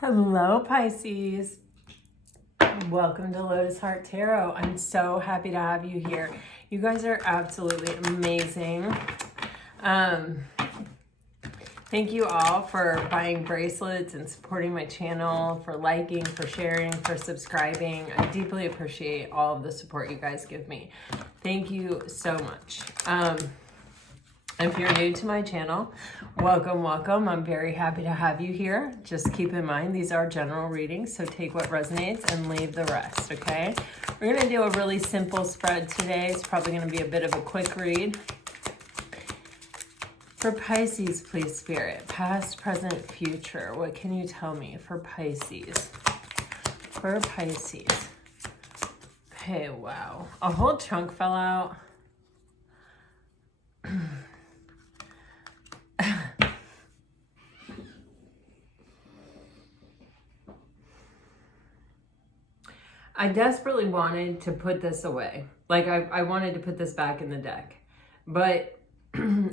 Hello, Pisces. Welcome to Lotus Heart Tarot. I'm so happy to have you here. You guys are absolutely amazing. Thank you all for buying bracelets and supporting my channel, for liking, for sharing, for subscribing. I deeply appreciate all of the support you guys give me. Thank you so much. If you're new to my channel, welcome, welcome. I'm very happy to have you here. Just keep in mind, these are general readings, so take what resonates and leave the rest, okay? We're gonna do a really simple spread today. It's probably gonna be a bit of a quick read. For Pisces, please, Spirit, past, present, future. What can you tell me for Pisces? For Pisces. Okay, wow. A whole chunk fell out. I desperately wanted to put this away. Like I wanted to put this back in the deck, but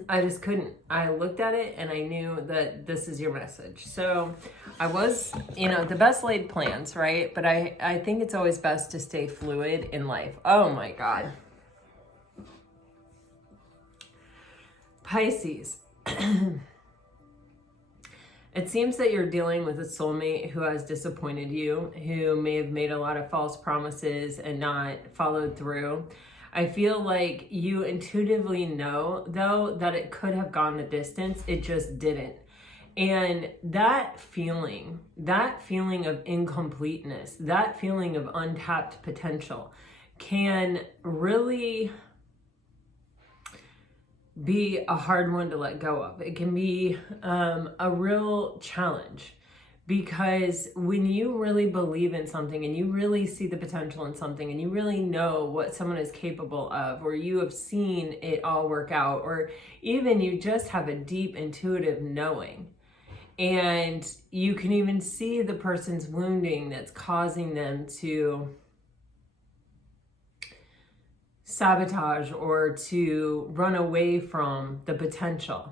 I just couldn't. I looked at it and I knew that this is your message. So I was, the best laid plans, right? But I think it's always best to stay fluid in life. Oh my God. Pisces. It seems that you're dealing with a soulmate who has disappointed you, who may have made a lot of false promises and not followed through. I feel like you intuitively know, though, that it could have gone the distance. It just didn't. And that feeling of incompleteness, that feeling of untapped potential can really be a hard one to let go of. It can be a real challenge, because when you really believe in something and you really see the potential in something and you really know what someone is capable of, or you have seen it all work out, or even you just have a deep intuitive knowing, and you can even see the person's wounding that's causing them to sabotage or to run away from the potential.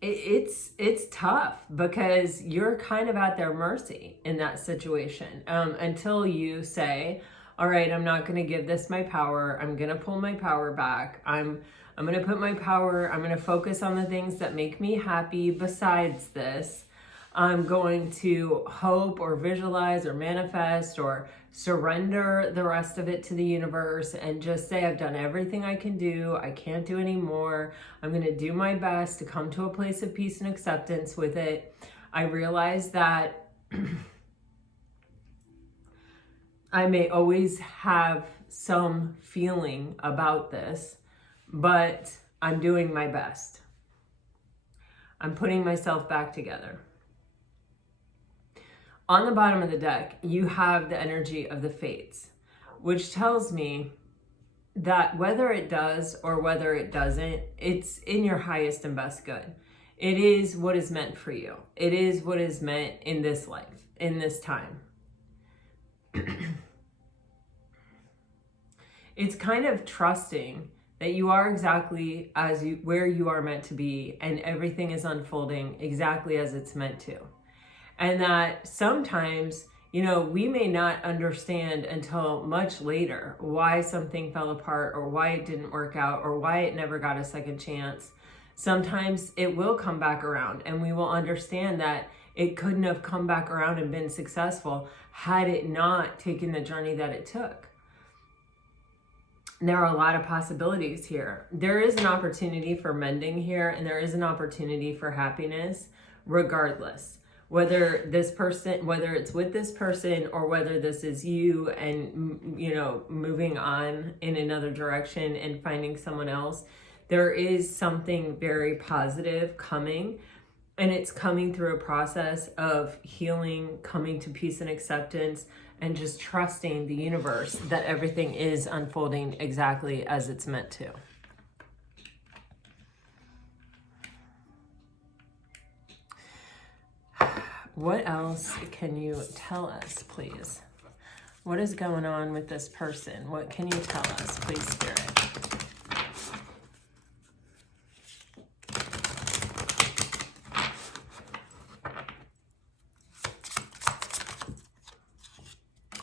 It's tough, because you're kind of at their mercy in that situation, until you say, all right, I'm not going to give this my power. I'm going to pull my power back. I'm going to put my power, I'm going to focus on the things that make me happy besides this. I'm going to hope or visualize or manifest or surrender the rest of it to the universe and just say, I've done everything I can do. I can't do any more. I'm going to do my best to come to a place of peace and acceptance with it. I realize that I may always have some feeling about this, but I'm doing my best. I'm putting myself back together. On the bottom of the deck, you have the energy of the fates, which tells me that whether it does or whether it doesn't, it's in your highest and best good. It is what is meant for you. It is what is meant in this life, in this time. It's kind of trusting that you are exactly where you are meant to be, and everything is unfolding exactly as it's meant to. And that sometimes, we may not understand until much later why something fell apart, or why it didn't work out, or why it never got a second chance. Sometimes it will come back around, and we will understand that it couldn't have come back around and been successful had it not taken the journey that it took. There are a lot of possibilities here. There is an opportunity for mending here, and there is an opportunity for happiness regardless. Whether it's with this person, or whether this is you and, moving on in another direction and finding someone else, there is something very positive coming, and it's coming through a process of healing, coming to peace and acceptance, and just trusting the universe that everything is unfolding exactly as it's meant to. What else can you tell us, please? What is going on with this person? What can you tell us, please, Spirit?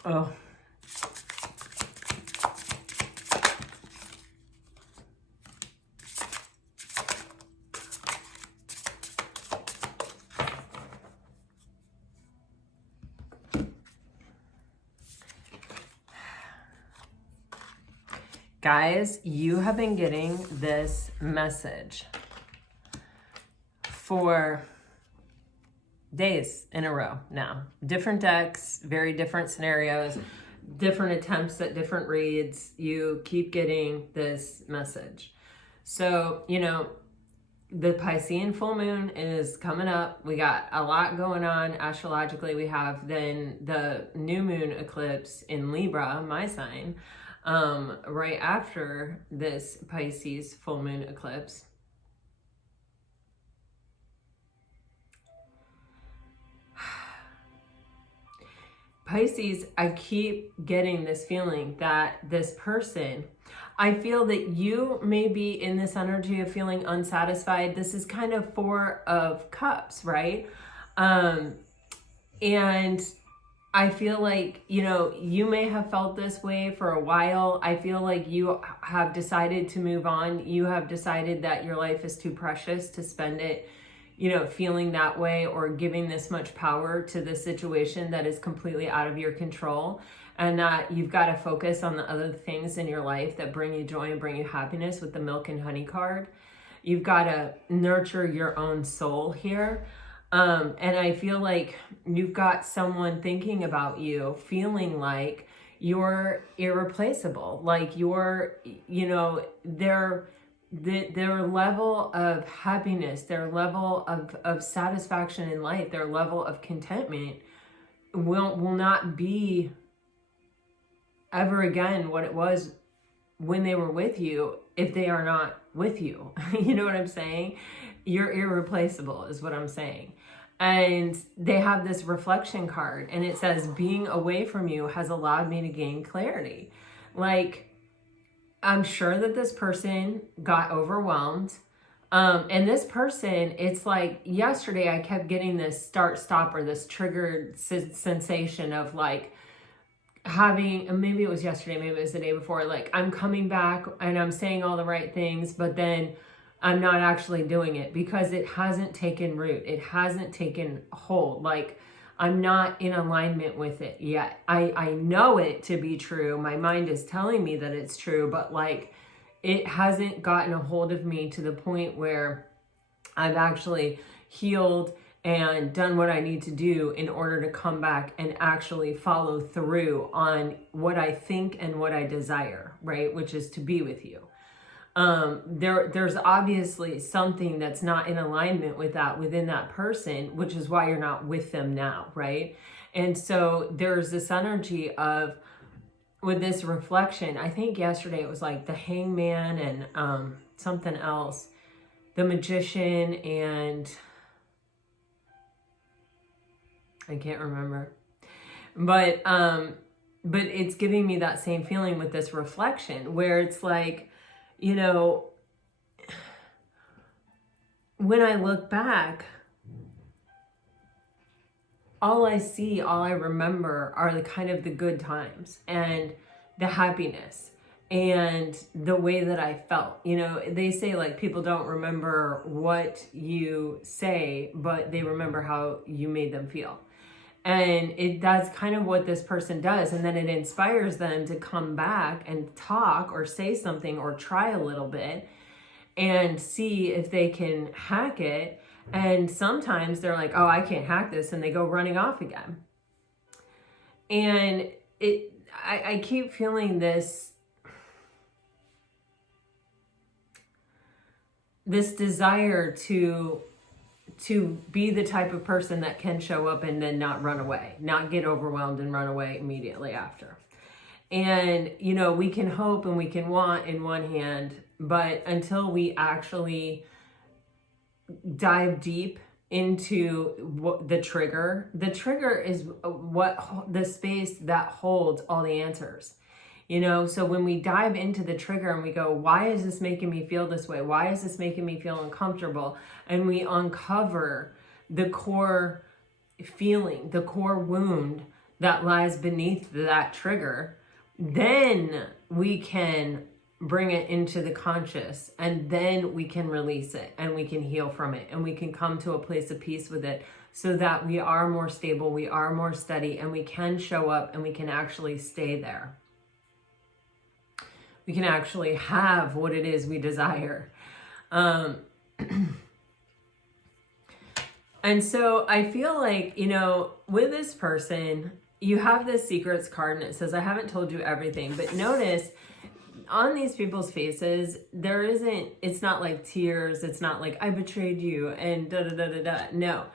Oh. Guys, you have been getting this message for days in a row now. Different decks, very different scenarios, different attempts at different reads. You keep getting this message. So, you know, the Piscean full moon is coming up. We got a lot going on astrologically. We have then the new moon eclipse in Libra, my sign, right after this Pisces full moon eclipse. Pisces, I keep getting this feeling that this person, I feel that you may be in this energy of feeling unsatisfied. This is kind of Four of Cups, right? And I feel like, you know, you may have felt this way for a while. I feel like you have decided to move on. You have decided that your life is too precious to spend it, you know, feeling that way or giving this much power to the situation that is completely out of your control, and that you've got to focus on the other things in your life that bring you joy and bring you happiness with the milk and honey card. You've got to nurture your own soul here. And I feel like you've got someone thinking about you, feeling like you're irreplaceable, like you're, you know, their level of happiness, their level of satisfaction in life, their level of contentment will not be ever again what it was when they were with you if they are not with you. You know what I'm saying? You're irreplaceable is what I'm saying. And they have this reflection card and it says, being away from you has allowed me to gain clarity. Like, I'm sure that this person got overwhelmed. And this person, it's like yesterday I kept getting this start-stop or this triggered sensation of like having, and maybe it was yesterday, maybe it was the day before, like I'm coming back and I'm saying all the right things, but then I'm not actually doing it because it hasn't taken root. It hasn't taken hold. Like I'm not in alignment with it yet. I know it to be true. My mind is telling me that it's true, but like it hasn't gotten a hold of me to the point where I've actually healed and done what I need to do in order to come back and actually follow through on what I think and what I desire, right? Which is to be with you. There's obviously something that's not in alignment with that within that person, which is why you're not with them now, right? And so there's this energy of, with this reflection, I think yesterday it was like the Hangman and something else, the Magician, and I can't remember, but it's giving me that same feeling with this reflection where it's like, you know, when I look back, all I see, all I remember are the kind of the good times and the happiness and the way that I felt. You know, they say like people don't remember what you say, but they remember how you made them feel. And that's kind of what this person does. And then it inspires them to come back and talk or say something or try a little bit and see if they can hack it. And sometimes they're like, oh, I can't hack this. And they go running off again. And I keep feeling this desire to be the type of person that can show up and then not run away, not get overwhelmed and run away immediately after. And, you know, we can hope and we can want in one hand, but until we actually dive deep into the trigger is what the space that holds all the answers. You know, so when we dive into the trigger and we go, why is this making me feel this way? Why is this making me feel uncomfortable? And we uncover the core feeling, the core wound that lies beneath that trigger, then we can bring it into the conscious, and then we can release it and we can heal from it, and we can come to a place of peace with it, so that we are more stable, we are more steady, and we can show up and we can actually stay there. We can actually have what it is we desire. And so I feel like, you know, with this person, you have this secrets card and it says, I haven't told you everything. But notice on these people's faces, it's not like tears. It's not like I betrayed you and da da da da da. No.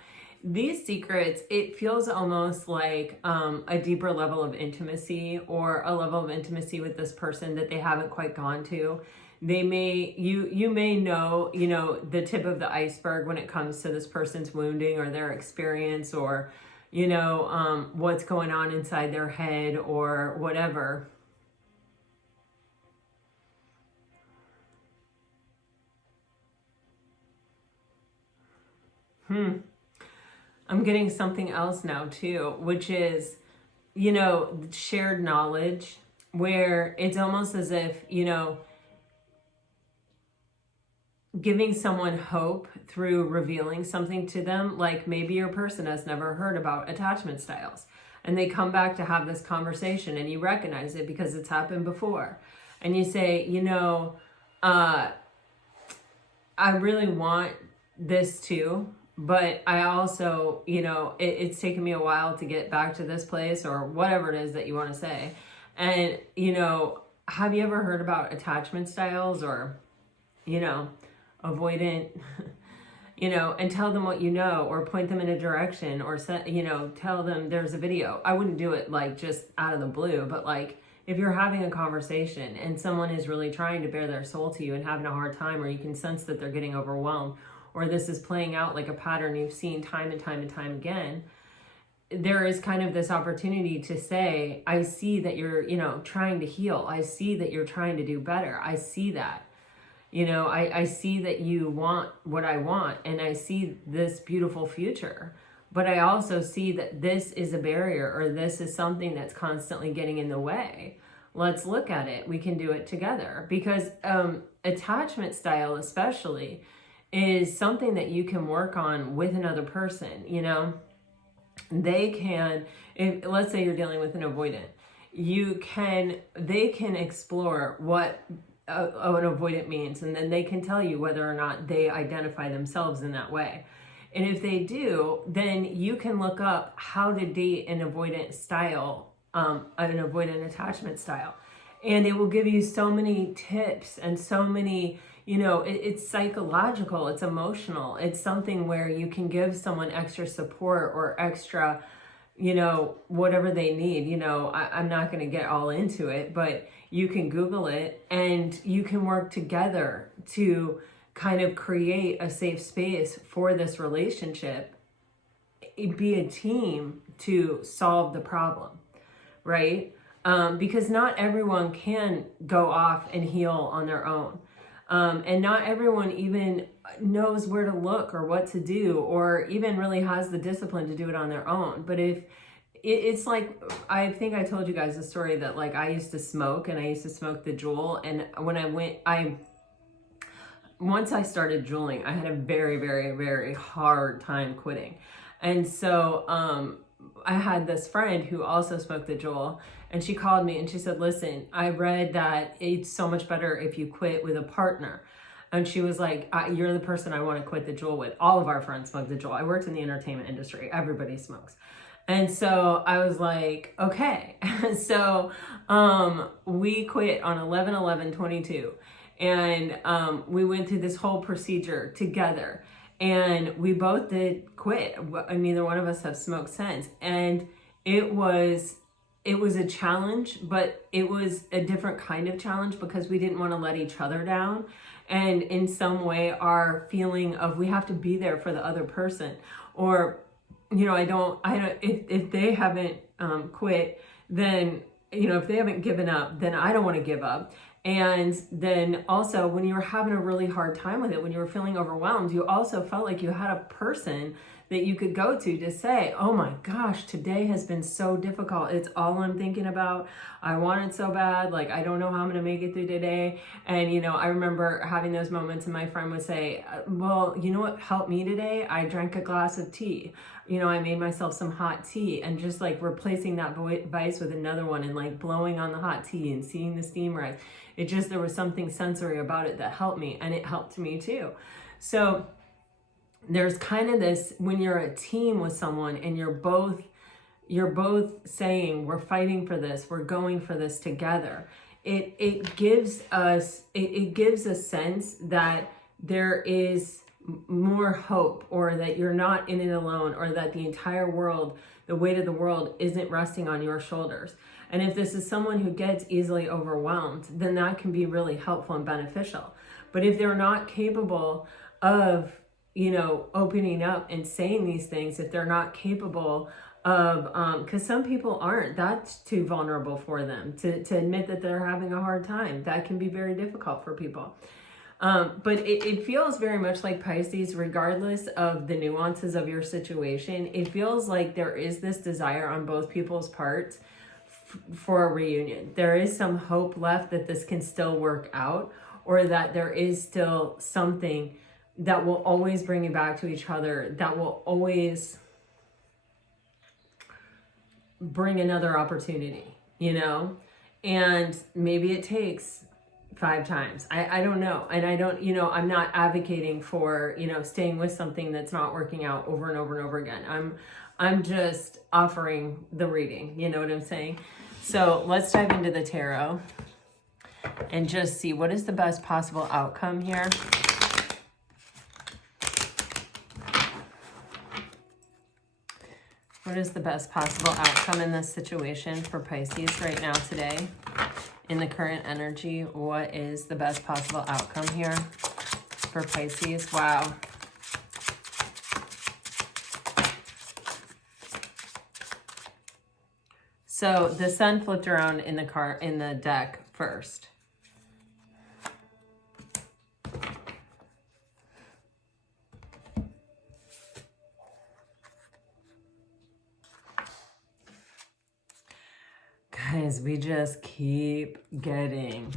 These secrets, it feels almost like a deeper level of intimacy, or a level of intimacy with this person that they haven't quite gone to. They may, you may know, you know, the tip of the iceberg when it comes to this person's wounding or their experience, or, you know, what's going on inside their head or whatever. I'm getting something else now too, which is, you know, shared knowledge, where it's almost as if, you know, giving someone hope through revealing something to them. Like maybe your person has never heard about attachment styles, and they come back to have this conversation, and you recognize it because it's happened before. And you say, you know, I really want this too, but I also, you know, it's taken me a while to get back to this place, or whatever it is that you want to say. And, you know, have you ever heard about attachment styles, or, you know, avoidant, you know, and tell them what you know, or point them in a direction, or, you know, tell them there's a video. I wouldn't do it like just out of the blue, but like if you're having a conversation and someone is really trying to bare their soul to you and having a hard time, or you can sense that they're getting overwhelmed, or this is playing out like a pattern you've seen time and time and time again, there is kind of this opportunity to say, I see that you're, you know, trying to heal. I see that you're trying to do better. I see that. You know, I see that you want what I want, and I see this beautiful future. But I also see that this is a barrier, or this is something that's constantly getting in the way. Let's look at it. We can do it together. Because attachment style especially is something that you can work on with another person. You know, they can, let's say you're dealing with an avoidant, they can explore what an avoidant means, and then they can tell you whether or not they identify themselves in that way. And if they do, then you can look up how to date an avoidant style, an avoidant attachment style. And it will give you so many tips and so many, you know, it's psychological, it's emotional. It's something where you can give someone extra support or extra, you know, whatever they need. You know, I'm not going to get all into it, but you can Google it, and you can work together to kind of create a safe space for this relationship. Be a team to solve the problem, right? Because not everyone can go off and heal on their own. And not everyone even knows where to look or what to do, or even really has the discipline to do it on their own. But if it's like, I think I told you guys the story that like I used to smoke, and I used to smoke the Juul. And when once I started juuling, I had a very, very, very hard time quitting. And so I had this friend who also smoked the Juul, and she called me and she said, listen, I read that it's so much better if you quit with a partner. And she was like, you're the person I want to quit the Juul with. All of our friends smoke the Juul. I worked in the entertainment industry. Everybody smokes. And so I was like, okay. So we quit on 11/11/22. And we went through this whole procedure together. And we both did quit. Neither one of us have smoked since. And it was a challenge, but it was a different kind of challenge, because we didn't want to let each other down. And in some way, our feeling of we have to be there for the other person, or, you know, if they haven't quit, then, you know, if they haven't given up, then I don't want to give up. And then also, when you were having a really hard time with it, when you were feeling overwhelmed, you also felt like you had a person that you could go to say, oh my gosh, today has been so difficult. It's all I'm thinking about. I want it so bad. Like, I don't know how I'm going to make it through today. And, you know, I remember having those moments and my friend would say, well, you know what helped me today? I drank a glass of tea. You know, I made myself some hot tea, and just like replacing that vice with another one and like blowing on the hot tea and seeing the steam rise. It just, there was something sensory about it that helped me, and it helped me too. So there's kind of this, when you're a team with someone and you're both saying, we're fighting for this, we're going for this together. It gives us, it gives a sense that there is more hope, or that you're not in it alone, or that the entire world, the weight of the world isn't resting on your shoulders. And if this is someone who gets easily overwhelmed, then that can be really helpful and beneficial. But if they're not capable of, you know, opening up and saying these things, if they're not capable of, because some people aren't, that's too vulnerable for them to admit that they're having a hard time. That can be very difficult for people. But it feels very much like Pisces, regardless of the nuances of your situation. It feels like there is this desire on both people's parts for a reunion. There is some hope left that this can still work out, or that there is still something that will always bring you back to each other, that will always bring another opportunity, you know? And maybe it takes 5 times. I don't know. And I don't, you know, I'm not advocating for, you know, staying with something that's not working out over and over and over again. I'm just offering the reading, you know what I'm saying? So let's dive into the tarot and just see what is the best possible outcome here. What is the best possible outcome in this situation for Pisces right now today? In the current energy, what is the best possible outcome here for Pisces? Wow. So the sun flipped around in the deck first. Guys, we just keep getting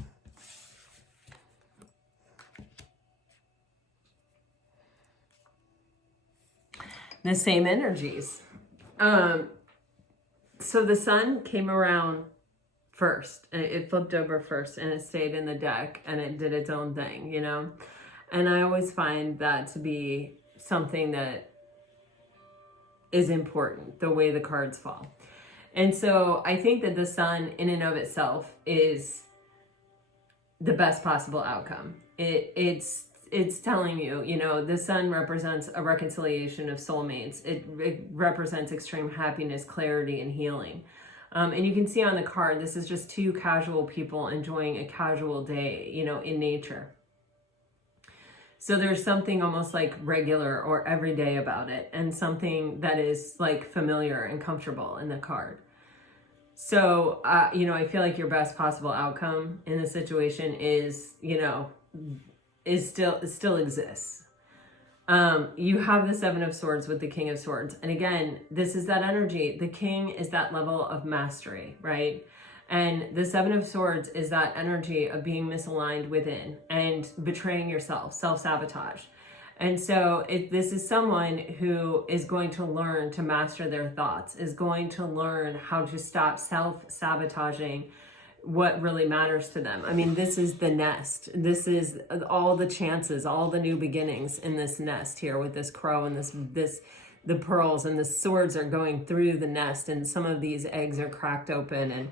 the same energies. So the sun came around first, and it flipped over first, and it stayed in the deck, and it did its own thing, you know? And I always find that to be something that is important, the way the cards fall. And so I think that the sun in and of itself is the best possible outcome. It's telling you, you know, the sun represents a reconciliation of soulmates. It represents extreme happiness, clarity, and healing. And you can see on the card, this is just 2 casual people enjoying a casual day, you know, in nature. So there's something almost like regular or everyday about it, and something that is like familiar and comfortable in the card. So, you know, I feel like your best possible outcome in the situation is, you know, still exists. You have the 7 of Swords with the King of Swords. And again, this is that energy. The King is that level of mastery, right? And the 7 of Swords is that energy of being misaligned within and betraying yourself, self-sabotage. And so this is someone who is going to learn to master their thoughts, is going to learn how to stop self-sabotaging what really matters to them. I mean, this is the nest. This is all the chances, all the new beginnings in this nest here with this crow and the pearls, and the swords are going through the nest, and some of these eggs are cracked open,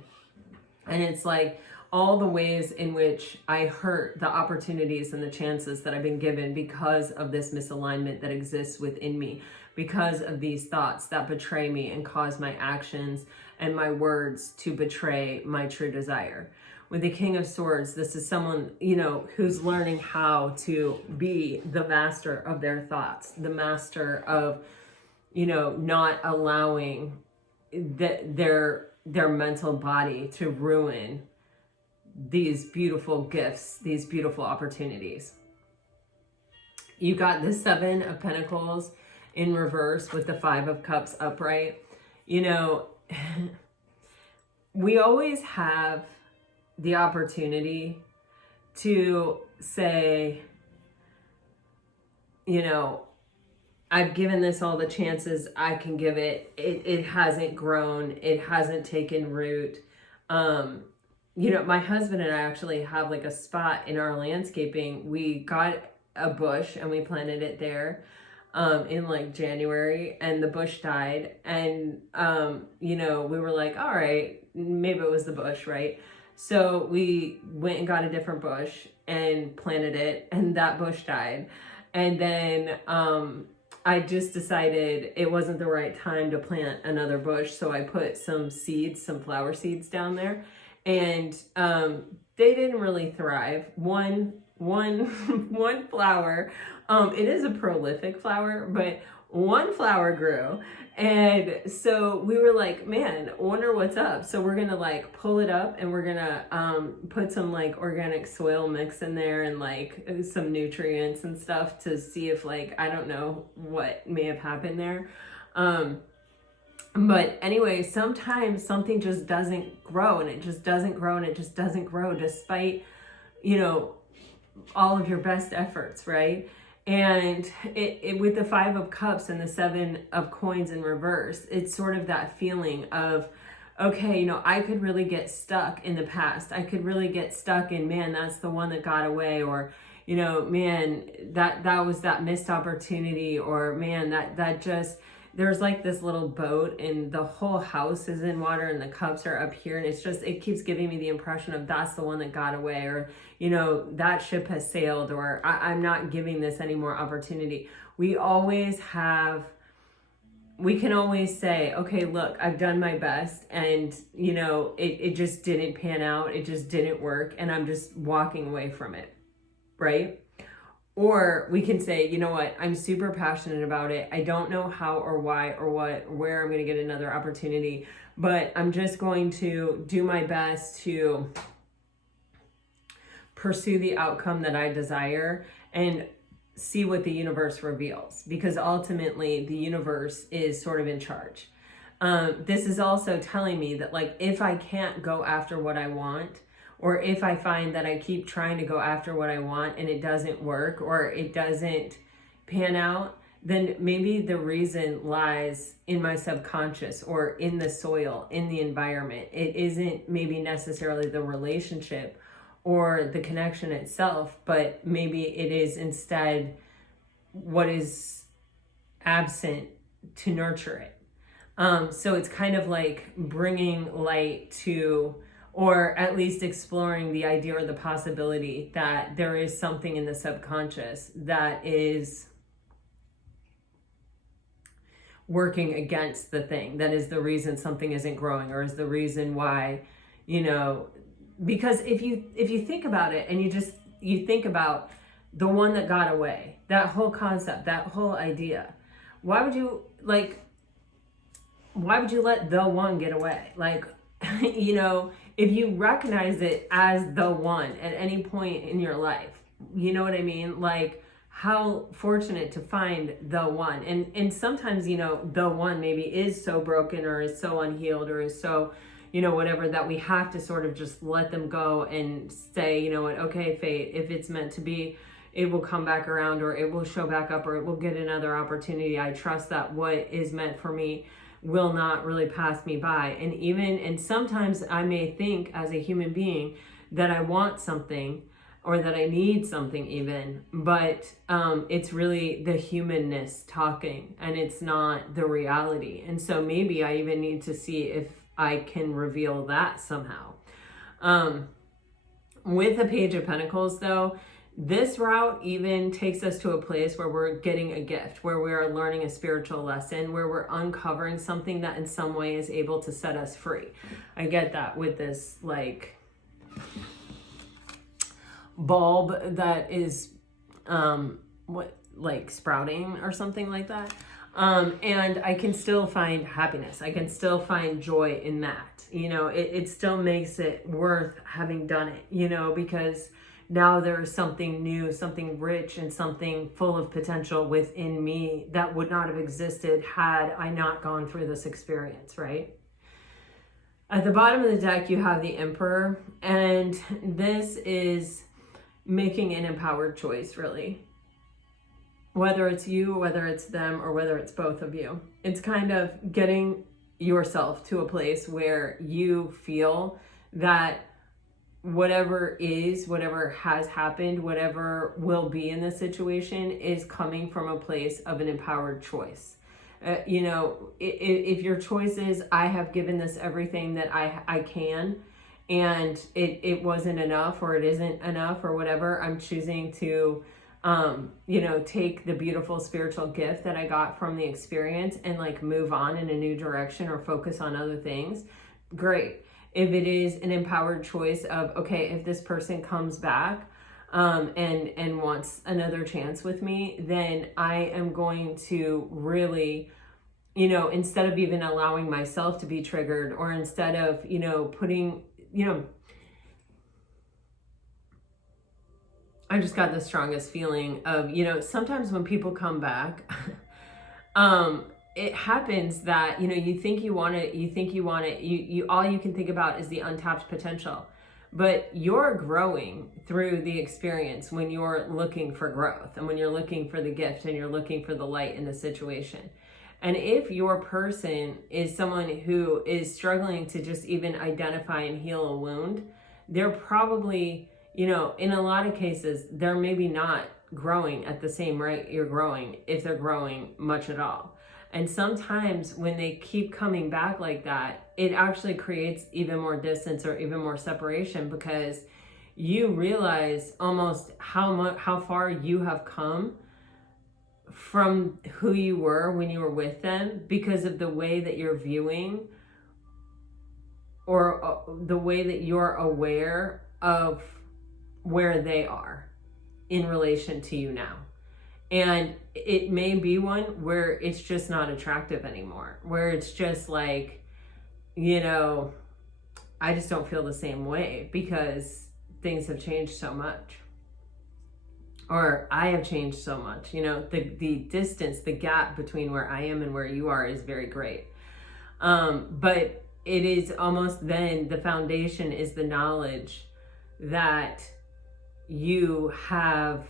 and it's like all the ways in which I hurt the opportunities and the chances that I've been given because of this misalignment that exists within me, because of these thoughts that betray me and cause my actions and my words to betray my true desire. With the King of Swords, this is someone, you know, who's learning how to be the master of their thoughts, the master of, you know, not allowing their mental body to ruin these beautiful gifts, these beautiful opportunities. You got the 7 of Pentacles in reverse with the 5 of Cups upright. You know, we always have the opportunity to say, you know, I've given this all the chances I can give it. It hasn't grown. It hasn't taken root. You know, my husband and I actually have like a spot in our landscaping. We got a bush and we planted it there in like January, and the bush died. And, you know, we were like, all right, maybe it was the bush, right? So we went and got a different bush and planted it, and that bush died. And then I just decided it wasn't the right time to plant another bush. So I put some seeds, some flower seeds down there, and they didn't really thrive. One flower, it is a prolific flower, but one flower grew. And so we were like, man, wonder what's up. So we're gonna like pull it up, and we're gonna put some like organic soil mix in there and like some nutrients and stuff to see if like, I don't know what may have happened there. But anyway, sometimes something just doesn't grow, and it just doesn't grow, and it just doesn't grow despite, you know, all of your best efforts, right? And it with the 5 of Cups and the 7 of Coins in reverse, it's sort of that feeling of, okay, you know, I could really get stuck in the past. I could really get stuck in, man, that's the one that got away, or, you know, man, that was that missed opportunity, or man, that just, there's like this little boat and the whole house is in water and the cups are up here, and it's just, it keeps giving me the impression of that's the one that got away, or, you know, that ship has sailed, or I'm not giving this any more opportunity. We always have, we can always say, okay, look, I've done my best, and, you know, it just didn't pan out. It just didn't work, and I'm just walking away from it, right? Or we can say, you know what, I'm super passionate about it. I don't know how or why or what, or where I'm going to get another opportunity, but I'm just going to do my best to pursue the outcome that I desire and see what the universe reveals, because ultimately the universe is sort of in charge. This is also telling me that, like, if I can't go after what I want, or if I find that I keep trying to go after what I want and it doesn't work, or it doesn't pan out, then maybe the reason lies in my subconscious or in the soil, in the environment. It isn't maybe necessarily the relationship or the connection itself, but maybe it is instead what is absent to nurture it. So it's kind of like bringing light to, or at least exploring the idea or the possibility that there is something in the subconscious that is working against the thing, that is the reason something isn't growing, or is the reason why, you know, because if you think about it, and you think about the one that got away, that whole concept, that whole idea, why would you let the one get away? Like, you know, if you recognize it as the one at any point in your life, you know what I mean? Like, how fortunate to find the one. And sometimes, you know, the one maybe is so broken, or is so unhealed, or is so, you know, whatever, that we have to sort of just let them go and say, you know what, okay, fate, if it's meant to be, it will come back around, or it will show back up, or it will get another opportunity. I trust that what is meant for me will not really pass me by. And sometimes I may think as a human being that I want something, or that I need something even, but it's really the humanness talking, and it's not the reality. And so maybe I even need to see if I can reveal that somehow. With the Page of Pentacles though, this route even takes us to a place where we're getting a gift, where we are learning a spiritual lesson, where we're uncovering something that in some way is able to set us free. I get that with this like bulb that is like sprouting or something like that. And I can still find happiness. I can still find joy in that. You know, it still makes it worth having done it, you know, because now there's something new, something rich, and something full of potential within me that would not have existed had I not gone through this experience, right? At the bottom of the deck, you have the Emperor, and this is making an empowered choice, really. Whether it's you, whether it's them, or whether it's both of you. It's kind of getting yourself to a place where you feel that whatever is, whatever has happened, whatever will be in this situation is coming from a place of an empowered choice. You know, if your choice is, I have given this everything that I can, and it wasn't enough, or it isn't enough, or whatever, I'm choosing to, you know, take the beautiful spiritual gift that I got from the experience and like move on in a new direction or focus on other things, great. If it is an empowered choice of, okay, if this person comes back and wants another chance with me, then I am going to really, you know, instead of even allowing myself to be triggered, or instead of, you know, putting, you know, I just got the strongest feeling of, you know, sometimes when people come back, it happens that, you know, you think you want it, you all you can think about is the untapped potential, but you're growing through the experience when you're looking for growth, and when you're looking for the gift, and you're looking for the light in the situation. And if your person is someone who is struggling to just even identify and heal a wound, they're probably, you know, in a lot of cases, they're maybe not growing at the same rate you're growing, if they're growing much at all. And sometimes when they keep coming back like that, it actually creates even more distance or even more separation, because you realize almost how far you have come from who you were when you were with them, because of the way that you're viewing, or the way that you're aware of where they are in relation to you now. And it may be one where it's just not attractive anymore, where it's just like, you know, I just don't feel the same way because things have changed so much. Or I have changed so much, you know, the distance, the gap between where I am and where you are is very great. But it is almost then the foundation is the knowledge that you have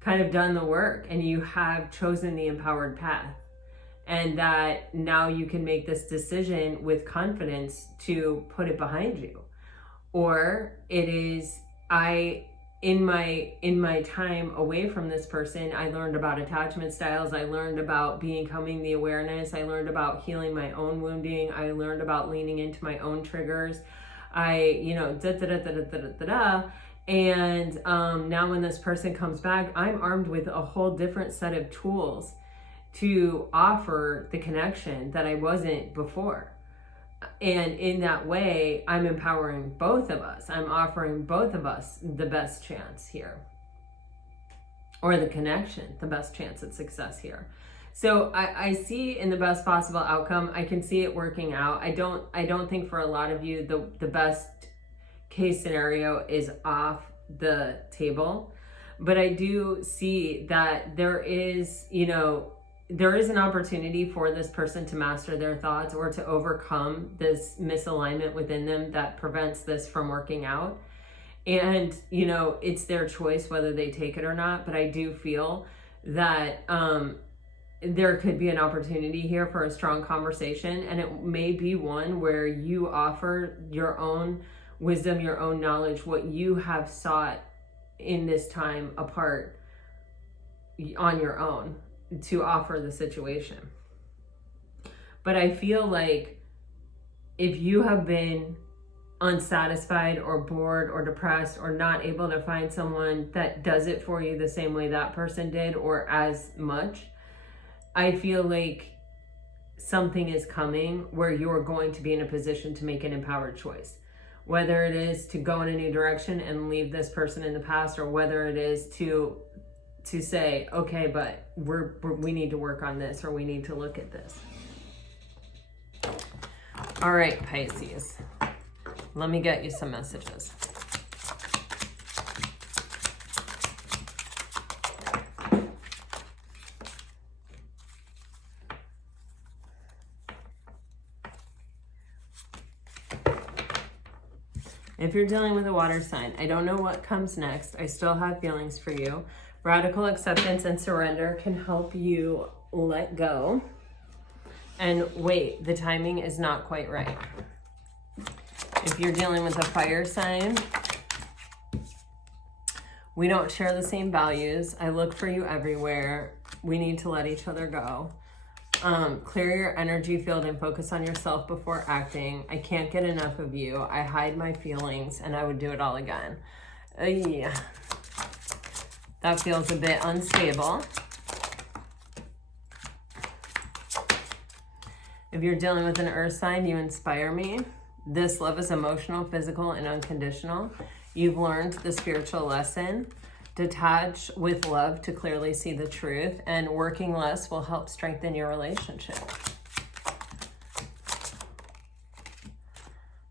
kind of done the work and you have chosen the empowered path, and that now you can make this decision with confidence to put it behind you. Or it is, in my time away from this person, I learned about attachment styles, I learned about becoming the awareness, I learned about healing my own wounding, I learned about leaning into my own triggers, and now when this person comes back, I'm armed with a whole different set of tools to offer the connection that I wasn't before. And in that way, I'm empowering both of us. I'm offering both of us the best chance here, or the connection, the best chance at success here. So I see in the best possible outcome, I can see it working out. I don't think for a lot of you, the best case scenario is off the table, but I do see that there is an opportunity for this person to master their thoughts, or to overcome this misalignment within them that prevents this from working out. And, you know, it's their choice whether they take it or not. But I do feel that there could be an opportunity here for a strong conversation. And it may be one where you offer your own wisdom, your own knowledge, what you have sought in this time apart on your own, to offer the situation. But I feel like if you have been unsatisfied or bored or depressed or not able to find someone that does it for you the same way that person did, or as much, I feel like something is coming where you're going to be in a position to make an empowered choice. Whether it is to go in a new direction and leave this person in the past, or whether it is to say, okay, but we need to work on this, or we need to look at this. All right, Pisces, let me get you some messages. If you're dealing with a water sign, I don't know what comes next. I still have feelings for you. Radical acceptance and surrender can help you let go. And wait, the timing is not quite right. If you're dealing with a fire sign, we don't share the same values. I look for you everywhere. We need to let each other go. Clear your energy field and focus on yourself before acting. I can't get enough of you. I hide my feelings and I would do it all again. Yeah. That feels a bit unstable. If you're dealing with an earth sign, you inspire me. This love is emotional, physical, and unconditional. You've learned the spiritual lesson. Detach with love to clearly see the truth, and working less will help strengthen your relationship.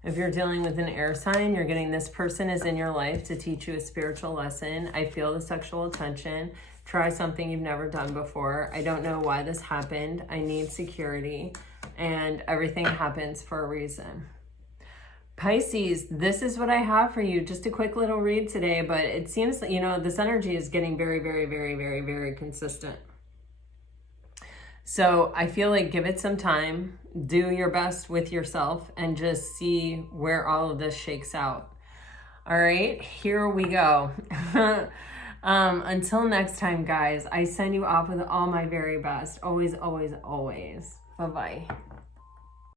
If you're dealing with an air sign, you're getting this person is in your life to teach you a spiritual lesson. I feel the sexual attention. Try something you've never done before. I don't know why this happened. I need security, and everything happens for a reason. Pisces, this is what I have for you. Just a quick little read today, but it seems that, this energy is getting very, very, very, very, very consistent. So I feel like give it some time, do your best with yourself, and just see where all of this shakes out. All right, here we go. Until next time, guys, I send you off with all my very best. Always, always, always. Bye-bye.